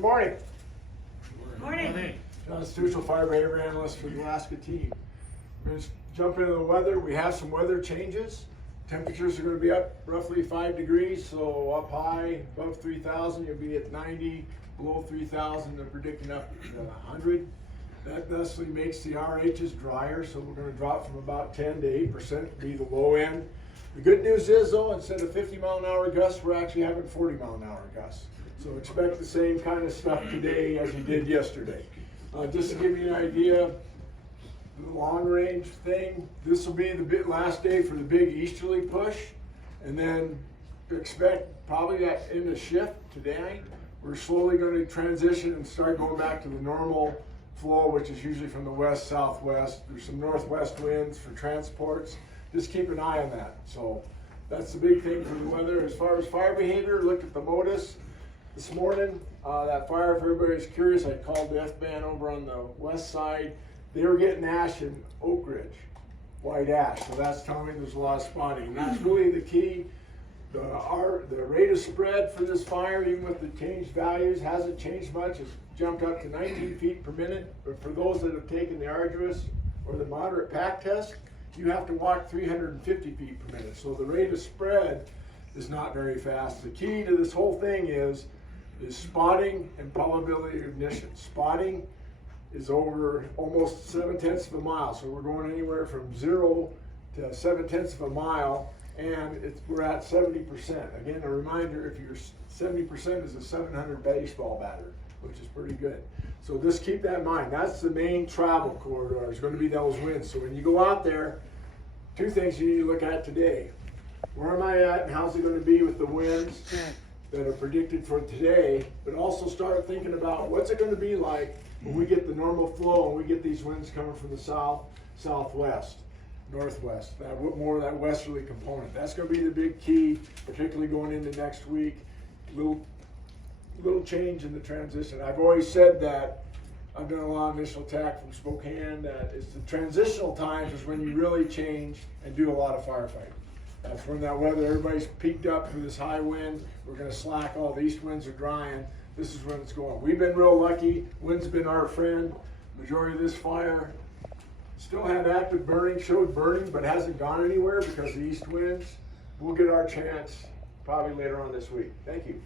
Good morning. Morning. John Stuchel, fire behavior analyst for the Alaska team. We're going to jump into the weather. We have some weather changes. Temperatures are going to be up roughly 5 degrees, so up high above 3,000, you'll be at 90, below 3,000, they're predicting up to 100. That thusly makes the RHs drier, so we're going to drop from about 10 to 8%, be the low end. The good news is, though, instead of 50-mile-an-hour gusts, we're actually having 40-mile-an-hour gusts. So expect the same kind of stuff today as you did yesterday. Just to give you an idea, the long-range thing, this will be the last day for the big easterly push, and then expect probably that in the shift today, we're slowly going to transition and start going back to the normal flow, which is usually from the west-southwest. There's some northwest winds for transports. Just keep an eye on that. So that's the big thing for the weather. As far as fire behavior, look at the MODIS this morning. That fire, if everybody's curious, I called the F-band over on the west side. They were getting ash in Oak Ridge, white ash. So that's telling me there's a lot of spotting. And that's really the key. The rate of spread for this fire, even with the changed values, hasn't changed much. It's jumped up to 19 feet per minute. But for those that have taken the arduous or the moderate pack test, you have to walk 350 feet per minute. So the rate of spread is not very fast. The key to this whole thing is spotting and probability of ignition. Spotting is over almost 7/10 of a mile. So we're going anywhere from 0 to 7/10 of a mile, and we're at 70%. Again, a reminder, if you're 70% is a 700 baseball batter, which is pretty good. So just keep that in mind. That's the main travel corridor, is going to be those winds. So when you go out there, two things you need to look at today. Where am I at and how's it going to be with the winds that are predicted for today? But also start thinking about what's it going to be like when we get the normal flow and we get these winds coming from the south, southwest, northwest, more of that westerly component. That's going to be the big key, particularly going into next week. Little change in the transition. I've always said that. I've done a lot of initial attack from Spokane. That is the transitional times is when you really change and do a lot of firefighting. That's when that weather, everybody's peaked up for this high wind. We're going to slack. All the east winds are drying. This is when it's going. We've been real lucky. Wind's been our friend. Majority of this fire still had active burning, showed burning, but hasn't gone anywhere because of the east winds. We'll get our chance probably later on this week. Thank you.